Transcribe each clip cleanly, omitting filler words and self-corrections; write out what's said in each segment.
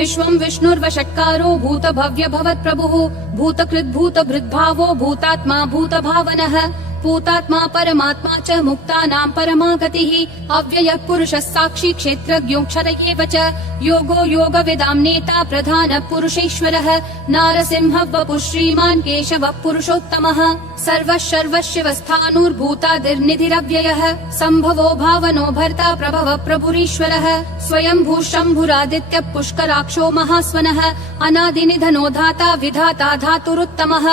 विश्वं विष्णुर्वषट्कारो भूतभव्य भवत्प्रभुः भूतकृद्भूतभृद्भावो भूतात्मा भूतभावनः भूतात्मा परमात्मा च मुक्तानां परमागतिः अव्ययः पुरुषः साक्षी क्षेत्रज्ञोऽक्षर एव च योगो योगविदां नेता प्रधानः पुरुषेश्वरः नारसिंहः वपुः श्रीमान् केशवः पुरुषोत्तमः सर्वः सर्वशिवस्थाणुर्भूतादिर्निधिरव्ययः सम्भवो भावनो भर्ता प्रभवः प्रभुरीश्वरः स्वयंभू शम्भुरादित्यः पुष्कराक्षो महास्वनः अनादिनिधनो धाता विधाता धातुरुत्तमः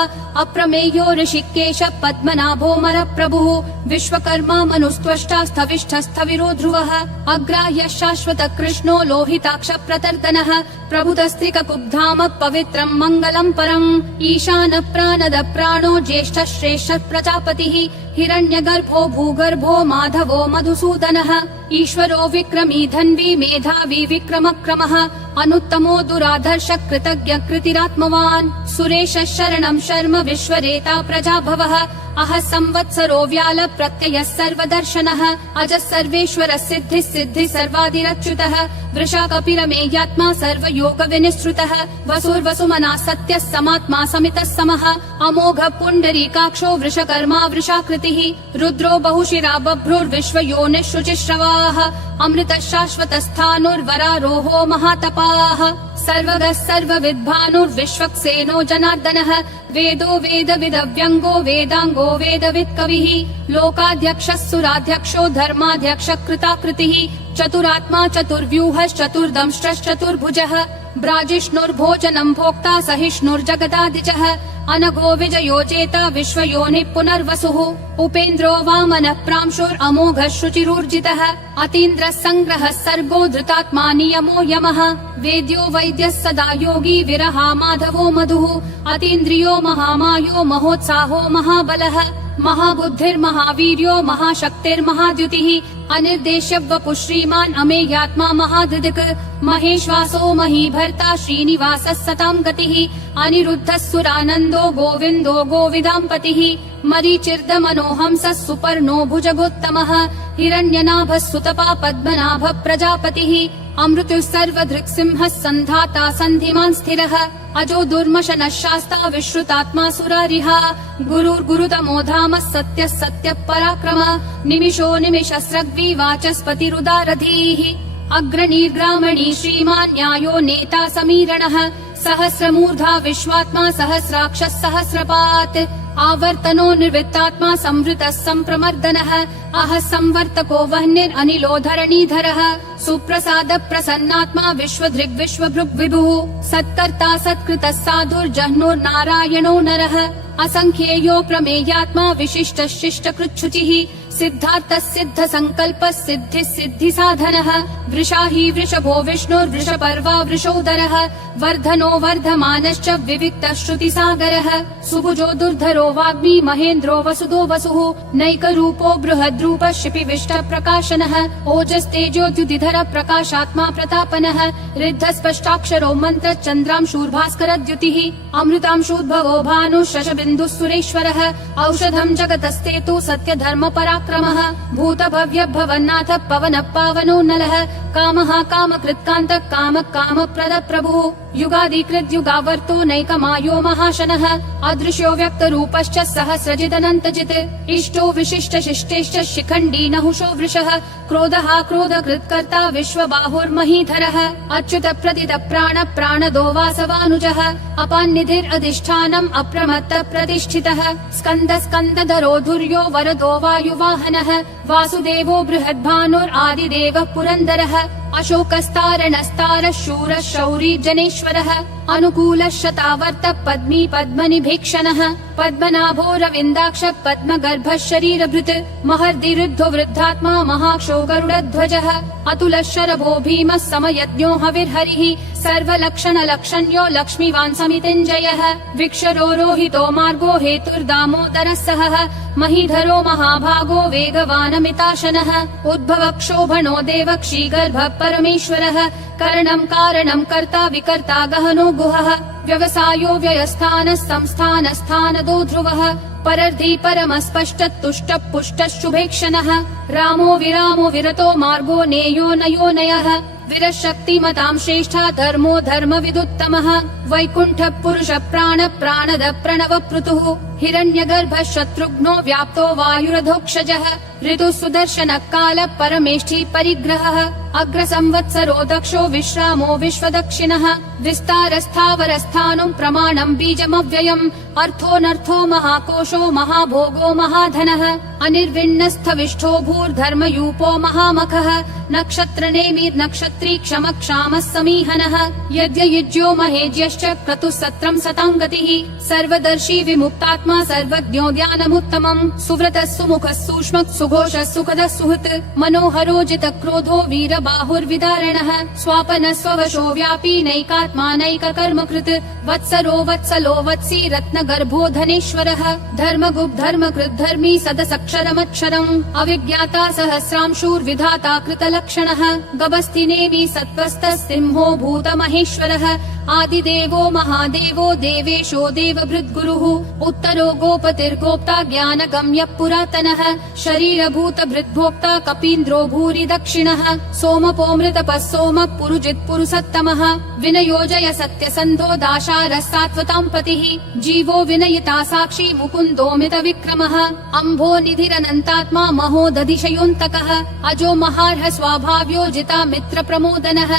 अप्रमेयो ऋषिकेशः पद्मनाभो प्रभुः विश्वकर्मा मनुस्त्वष्टा स्थविष्ठस्थविरो ध्रुवः अग्राह्यः शाश्वत कृष्णो लोहिताक्ष प्रतर्दनः प्रभुतस्त्रिककुब्धाम पवित्रं मङ्गलं परम् ईशान प्राणद प्राणो ज्येष्ठः श्रेष्ठः प्रजापतिः हिरण्यगर्भो भूगर्भो माधवो मधुसूदनः ईश्वरो विक्रमी धन्वी मेधावी विक्रमक्रमः अनुत्तमो दुराधर्ष कृतज्ञ कृतिरात्मवान् सुरेशः शरणं शर्म विश्वरेता प्रजाभवः अह संवत्सरो व्याल प्रत्ययः सर्वदर्शनः अजः सर्वेश्वरः सिद्धिः सिद्धिः सर्वादिरच्युतः वृषा कपिरमेयात्मा सर्वयोग विनिश्रुतः वसुर्वसुमना सत्यः समात्मा समितः समः अमोघ पुण्डरीकाक्षो वृषकर्मा वृषाकृतिः रुद्रो बहुशिरा बभ्रुर्विश्वयोनिः शुचिश्रवाः अमृतः शाश्वतस्थाणुर्वरारोहो महातपाः सर्वगः सर्वविद्भानुर्विश्वक्सेनो जनार्दनः वेदो वेदविदव्यङ्गो वेदाङ्गो वेदवित्कविः लोकाध्यक्षः सुराध्यक्षो धर्माध्यक्षः कृताकृतिः चतुरात्मा चतुर्व्यूहश्चतुर्दंष्ट्रश्चतुर्भुजः ब्राजिष्णुर्भोजनं भोक्ता सहिष्णुर्जगदादिजः अनघो विजयो जेता विश्वयोनिः पुनर्वसुः उपेन्द्रो वामनः प्रांशुरमोघः शुचिरूर्जितः अतीन्द्रः सङ्ग्रहः सर्गो धृतात्मा नियमो यमः वेद्यो वैद्यः सदा योगी विरहा माधवो मधुः अतीन्द्रियो महामायो महोत्साहो महाबलः महाबुद्धिर्महावीर्यो महाशक्तिर्महाद्युतिः अनिर्देश्य वपुः श्रीमान् अमेयात्मा महादृक् महेश्वासो महीभर्ता श्रीनिवासः सतां गतिः अनिरुद्धः सुरानन्दो गोविन्दो गोविदाम्पतिः मरीचिर्दमनोहंसः सुपर्णो भुजगोत्तमः हिरण्यनाभः सुतपा पद्मनाभः प्रजापतिः अमृतुः सर्वदृक्सिंहः सन्धाता सन्धिमान् स्थिरः अजो दुर्मशनः शास्ता विश्रुतात्मा सुरारिः गुरुर्गुरुतमो धामः सत्यः सत्यः पराक्रमः निमिषो निमिषस्रग्वी वाचस्पतिरुदारधीः अग्रणीर्ग्रामणी श्रीमान् न्यायो नेता समीरणः सहस्रमूर्धा विश्वात्मा सहस्राक्षः सहस्रपात् आवर्तनो निर्वृत्तात्मा संवृतः सम्प्रमर्दनः अह संवर्तको वह्निरनिलो धरणीधरः सुप्रसाद प्रसन्नात्मा विश्वधृग् विश्वभृग् विभुः सत्कर्ता सत्कृतः साधुर्जह्नुर्नारायणो नरः असंख्येयो प्रमेयात्मा विशिष्टः शिष्टकृच्छुचिः सिद्धार्थः सिद्ध संकल्पः सिद्धिः सिद्धि साधनः वृषाही वृषभो विष्णुर्वृषपर्वा वृषोदरः वर्धनो वर्धमानश्च विविक्तः श्रुतिसागरः सुभुजो दुर्धरो वाग्मी महेन्द्रो वसुदो वसुः नैकरूपो बृहद्रूपः शिपिविष्ट प्रकाशनः ओजस्तेजोद्युतिधर प्रकाशात्मा प्रतापनः ऋद्धस्पष्टाक्षरो मन्त्र चन्द्रांशूर्भास्करद्युतिः अमृतांशूद्भवो भानुः शशबिन्दुः सुरेश्वरः औषधं जगतस्तेतु सत्य धर्म पराक्रमः भूत भव्य भवन्नाथ पवन पावनो नलः कामः कामकृत्कान्तः काम काम प्रद प्रभुः युगादिकृत् युगावर्तो नैकमायो महाशनः अदृश्यो व्यक्त रूपश्च सहस्रजिदनन्तजित् इष्टो विशिष्ट शिष्टेश्च शिखण्डी नहुषो वृषः क्रोधः क्रोधकृत्कर्ता विश्वबाहुर्महीधरः अच्युत प्रदित प्राण प्राणदो वासवानुजः अपान्निधिरधिष्ठानम् अप्रमत्त प्रतिष्ठितः स्कन्द स्कन्दधरो धुर्यो वरदो वायुवाहनः वासुदेवो बृहद्भानुरादिदेवः पुरन्दरः अशोकस्तारणस्तारः शूरः शौरी जनेश्वरः अनुकूलः शतावर्त पद्मी पद्मनिभीक्षणः पद्मनाभो रविन्दाक्ष पद्मगर्भः शरीरभृत् महर्दिरुद्धो वृद्धात्मा महाक्षो गरुडध्वजः अतुलः शरभो भीमः समयज्ञो हविर्हरिः सर्वलक्षण लक्षण्यो लक्ष्मीवान् समितिञ्जयः विक्षरो रोहितो मार्गो हेतुर्दामोदरः सहः महीधरो महाभागो वेगवानमिताशनः उद्भव क्षोभणो देव क्षीगर्भः परमेश्वरः करणं कारणं कर्ता विकर्ता गहनो गुहः व्यवसायो व्ययस्थानः संस्थानस्थानदो ध्रुवः परर्धी परमस्पष्ट तुष्ट पुष्ट शुभेक्षणः रामो विरामो विरतो मार्गो नेयो नयो नयः वीरशक्तिमतां श्रेष्ठा धर्मो धर्मविदुत्तमः वैकुण्ठ पुरुष प्राण प्राणद प्रणव पृतुः हिरण्यगर्भ शत्रुघ्नो व्याप्तो वायुरधोक्षजः ऋतु सुदर्शन काल परमेष्ठी परिग्रहः अग्र संवत्सरो दक्षो विश्रामो विश्वदक्षिणः विस्तारस्थावरस्थानं प्रमाणं बीजमव्ययम् अर्थोऽनर्थो महाकोशो महाभोगो महाधनः अनिर्विण्णस्थविष्ठो भूर्धर्मयूपो महामखः नक्षत्रनेमि नक्षत्री क्षम क्षामः समीहनः यज्ञयुज्यो महेज्यश्च क्रतुः सत्रं सतां गतिः सर्वदर्शी विमुक्तात्मा सर्वज्ञो ज्ञानमुत्तमम् सुव्रतः सुमुखः सूक्ष्मः सुघोषः सुखदः सुहृत् मनोहरो जितक्रोधो वीरबाहुर्विदारणः स्वापनः स्ववशो व्यापी नैकात्मा नैककर्मकृत् वत्सरो वत्सलो वत्सी रत्नगर्भो धनेश्वरः धर्मगुप् धर्मकृत् धर्मी सदसक्षरमक्षरम् अविज्ञाता सहस्रांशूर्विधाता कृतलक्षणः गभस्तिनेमि सत्त्वस्तः सिंहो भूतमहेश्वरः आदिदेवो महादेवो देवेशो देवभृद्गुरुः उत्तरो गोपतिर्गोप्ता ज्ञानगम्यः पुरातनः शरीरभूतभृद्भोक्ता कपीन्द्रो भूरि दक्षिणः सोमपोमृतपः सोमः पुरुजित् पुरुषोत्तमः विनयोजय सत्यसन्धो दाशारः सात्वतां पतिः जीवो विनयिता साक्षी मुकुन्दोमित विक्रमः अम्भो निधिरनन्तात्मा महोदधिशयोऽन्तकः अजो महार्ह स्वाभाव्यो जिता मित्र प्रमोदनः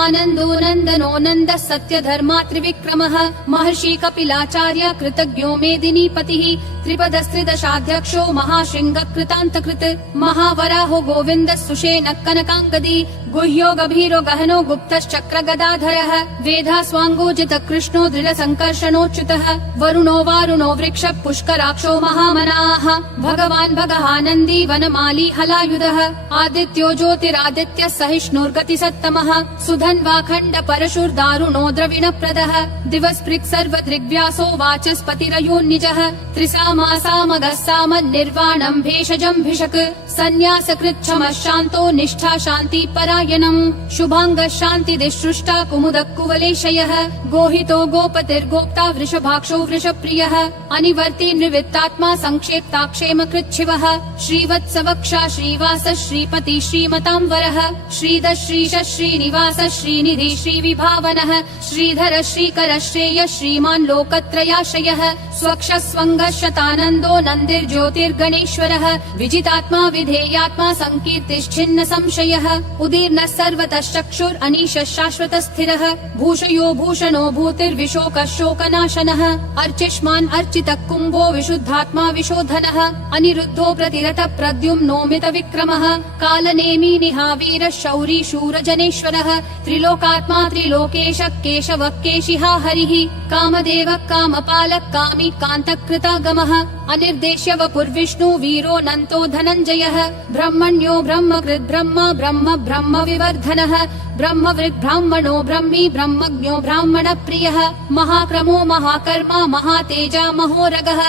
आनन्दो नन्दनो नन्दः सत्यधर्मा त्रिविक्रमः महर्षि कपिलाचार्य कृतज्ञो मेदिनीपतिः त्रिपदस्त्रिदशाध्यक्षो महाशृङ्ग कृतान्तकृत् महावराहो गोविन्दः सुषेणः कनकाङ्गदी गुह्यो गभीरो गहनो गुप्तश्चक्र गदाधरः वेधास्वाङ्गोजित कृष्णो दृढसङ्कर्षणोच्युतः वरुणो वारुणो वृक्ष पुष्कराक्षो महामनाः भगवान् भगहानन्दी वनमाली हलायुधः आदित्यो ज्योतिरादित्यः सहिष्णुर्गतिसत्तमः सुधन्वाखण्ड परशुर्दारुणो द्रविणप्रदः दिवस्पृक् सर्वदृग्व्यासो वाचस्पतिरयोन्निजः त्रिसामासामगः सामन्निर्वाणम् भेषजम् भिषक् सन्न्यासकृच्छमः शान्तो निष्ठा शान्ति परायणम् शुभाङ्गः शान्तिदिसृष्टा कुमुदः कुवलेशयः गोहितो गोपतिर्गोप्ता वृषभाक्षो वृषप्रियः अनिवर्ति निवृत्तात्मा संक्षेप्ताक्षेमकृच्छिवः श्रीवत्सवक्षा श्रीवास श्रीपति श्रीमतां वरः श्रीधर श्रीश श्रीनिवास श्रीनिधि श्रीविभावनः श्रीधर श्रीकर श्रेय श्रीमान् लोकत्रयाश्रयः स्वक्ष स्वङ्गः शतानन्दो नन्दिर्ज्योतिर्गणेश्वरः विजितात्मा विधेयात्मा संकीर्तिश्छिन्न संशयः उदीर्णः सर्वतः चक्षुर् अनीशः शाश्वतः स्थिरः भूषयो भूषणो भूतिर्विशोकः शोकनाशनः अर्चिष्मान् अर्चितः कुम्भो विशुद्धात्मा विशोधनः अनिरुद्धो प्रतिरतः प्रद्युम्नोमित विक्रमः कालनेमी निहावीरः शौरी शूरजनेश्वरः त्रिलोकात्मा त्रिलोकेशः केशवः केशिहा हरिः कामदेवः कामपालः कामी कान्तकृतागमः अनिर्देश्य वपुर्विष्णु वीरो नन्तो धनञ्जयः ब्रह्मण्यो ब्रह्मकृत् ब्रह्म ब्रह्म ब्रह्म विवर्धनः ब्रह्मवृद् ब्राह्मणो ब्रह्मी ब्रह्मज्ञो ब्राह्मण प्रियः महाक्रमो महाकर्मा महातेजा महोरगः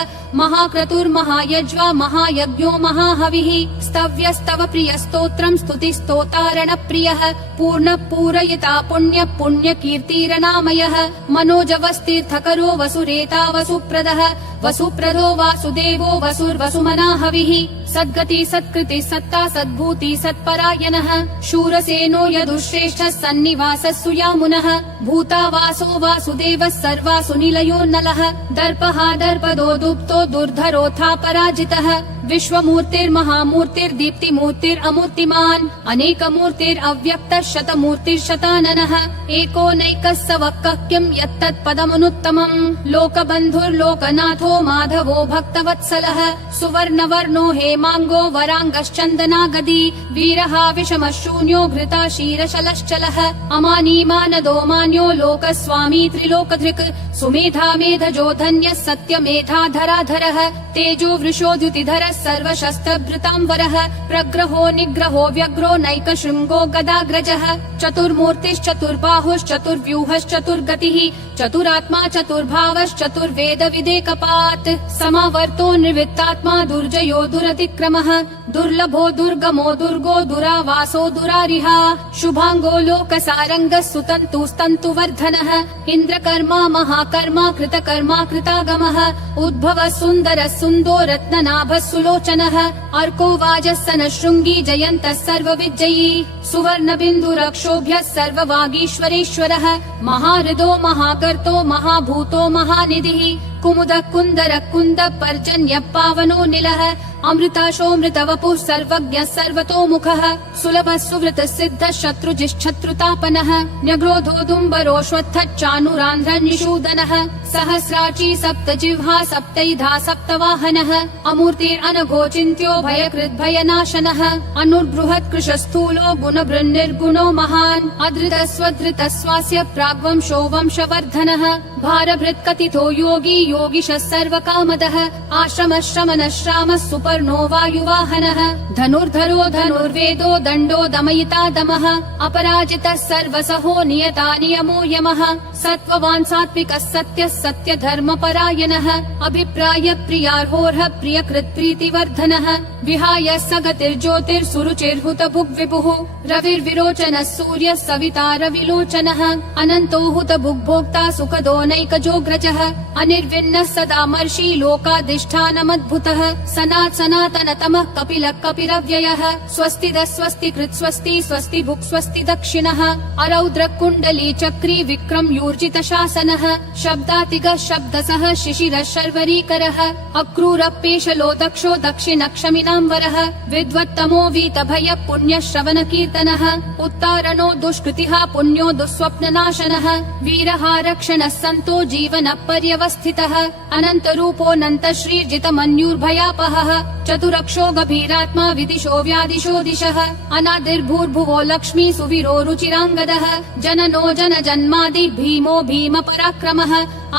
महाक्रतुर्महायज्वा महायज्ञो महाहविः स्तव्यस्तव प्रिय स्तोत्रम् स्तुतिस्तोतारण प्रियः पूर्ण पूरयिता पुण्य पुण्य कीर्तिरनामयः मनोजवस्तीर्थकरो वसुरेता वसुप्रदः वसुप्रदो वासुदेवो वसुर्वसुमनाहविः सद्गति सत्कृति सत्ता सद्भूति सत्परायणः शूरसेनो यदुश्रेष्ठः सन्निवासः सुयामुनः भूतावासो वासुदेवः सर्वासु निलयो नलः दर्पः दर्पदो दुप्तो दुर्धरोऽथा पराजितः विश्वमूर्तिर्महामूर्तिर्दीप्तिमूर्तिरमूर्तिमान् अनेकमूर्तिरव्यक्तः शतमूर्तिर्शताननः एको नैकः स वक्कः किं यत्तत्पदमनुत्तमम् लोकबन्धुर्लोकनाथो माधवो भक्तवत्सलः सुवर्णवर्णो हेमाङ्गो वराङ्गश्चन्दनागदी वीरः विषमः शून्यो घृता क्षीरशलश्चलः अमानी मानदो मान्यो लोकस्वामी त्रिलोकधृक् सुमेधा मेधजो धन्यः सत्यमेधाधराधरः तेजो वृषोद्युतिधरः सर्वशस्त्रभृताम्बरः प्रग्रहो निग्रहो व्यग्रो नैकशृङ्गो गदाग्रजः चतुर्मूर्तिश्चतुर्बाहुश्चतुर्व्यूहश्चतुर्गतिः चतुरात्मा चतुर्भावश्चतुर्वेद विदेकपात् समावर्तो निर्वित्तात्मा दुर्जयो दुरतिक्रमः दुर्लभो दुर्गमो दुर्गो दुरावासो दुरारिहा शुभांगो लोकसारंगः सुतन्तुस्तन्तुवर्धनः इन्द्रकर्मा महाकर्मा कृतकर्मा कृतागमः उद्भवः सुन्दरः सुन्दो रत्ननाभः सुलोचनः अर्को वाजस्सनः शृङ्गी जयन्तः सर्वविजयी सुवर्णबिन्दुरक्षोभ्यः सर्ववागीश्वरेश्वरः महाहृदो महाकर्तो महाभूतो महानिधिः कुमुदः कुन्दरः कुन्दः पर्जन्यः पावनो निलः अमृताशोऽमृतवपुः सर्वज्ञः सर्वतोमुखः सुलभः सुवृतः सिद्धः शत्रुजिश्शत्रुतापनः न्यग्रोधोदुम्बरोऽश्वत्थः चानुरान्ध्रः निषूदनः सहस्राची सप्तजिह्वा सप्तैधा सप्तवाहनः अमूर्तिरनघोचिन्त्यो भयकृद्भयनाशनः अनुर्बृहत्कृशस्थूलो गुणभृन्निर्गुणो महान् अधृतः स्वधृतः स्वास्य प्राग्वंशो वंशवर्धनः भारभृत्कथितो योगी योगिशः सर्वकामदः आश्रमः श्रमणः श्रामः सुपर्णो वायुवाहनः धनुर्धरो धनुर्वेदो दण्डो दमयिता दमः अपराजितः सर्वसहो नियता नियमो यमः सत्त्ववान् सात्विकः सत्यः सत्यधर्मपरायणः अभिप्राय प्रियार्होर्ह प्रियकृत् प्रीतिवर्धनः विहाय सगतिर्ज्योतिर्सुरुचिर्हुत भुग्विभुः रविर्विरोचनः सूर्यः सविता रविलोचनः अनन्तो हुत भुग्भोक्ता सुखदोनैकजोग्रजः अनिर्विण्णः सदा मर्षि लोकाधिष्ठानमद्भुतः सनातनतमः कपिलः कपिरव्ययः स्वस्तिदः स्वस्तिकृत् स्वस्ति स्वस्ति भुक् स्वस्ति दक्षिणः अरौद्र कुण्डली चक्री विक्रम यूर्जित शासनः शब्दातिगः शब्दसः शिशिरः शर्वरीकरः अक्रूरपेशलो दक्षो दक्षिणक्षमिनाम्बरः विद्वत्तमो वीतभय पुण्य श्रवण कीर्तनः उत्तारणो दुष्कृतिः पुण्यो दुःस्वप्ननाशनः वीरः रक्षणः सन्तो जीवन पर्यवस्थितः अनन्तरूपोऽनन्त श्रीर्जितमन्युर्भयापहः चतुरक्षो गभीरात्मा विदिशो व्यादिशो दिशः अनादिर्भूर्भुवो लक्ष्मी सुवीरो रुचिराङ्गदः जननो जन जन्मादि भीमो भीम पराक्रमः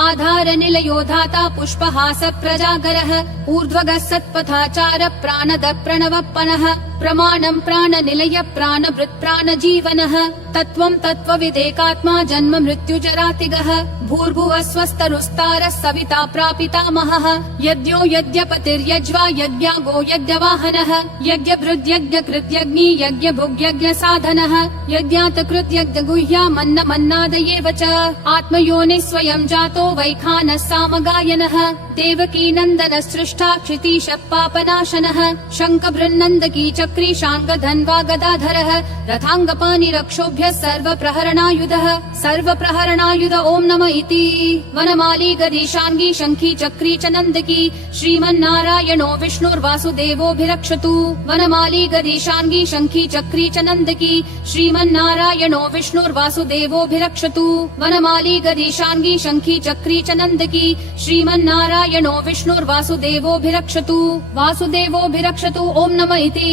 आधार निलयो धाता पुष्पहास प्रजागरः ऊर्ध्वगः सत्पथाचार प्राणद प्रणवप्पनः प्रमाणं प्राणनिलय प्राणभृत् प्राणजीवनः तत्त्वं तत्त्वविदेकात्मा जन्म मृत्युजरातिगः भूर्भुवः स्वस्तरुस्तारः सविता प्रापितामहः यज्ञो यज्ञपतिर्यज्वा यज्ञागो यज्ञवाहनः यज्ञभृद्यज्ञकृत्यग्नि यज्ञभुग्यज्ञसाधनः यज्ञातकृत्यज्ञगुह्यामन्नमन्नादयेव च आत्मयोनिः स्वयं जातो वैखानः सामगायनः देवकी नन्दन सृष्टा क्षितीशः पापनाशनः शङ्खबृन्नन्दकी चक्री शाङ्गधन्वा गदाधरः रथाङ्गपाणिरक्षोभ्यः सर्वप्रहरणायुध ॐ नमः इति वनमाली गदीशाङ्गी शङ्खी चक्री च नन्दकी श्रीमन्नारायणो विष्णुर्वासुदेवोऽभिरक्षतु वनमाली गदीशाङ्गी शङ्खी चक्री च नन्दकी श्रीमन्नारायणो विष्णुर्वासुदेवोऽभिरक्षतु वनमाली गदीशाङ्गी शङ्खी चक्री च नन्दकी श्रीमन्नारायणो विष्णुर्वासुदेवोऽभिरक्षतु वासुदेवोऽभिरक्षतु ॐ नमः इति।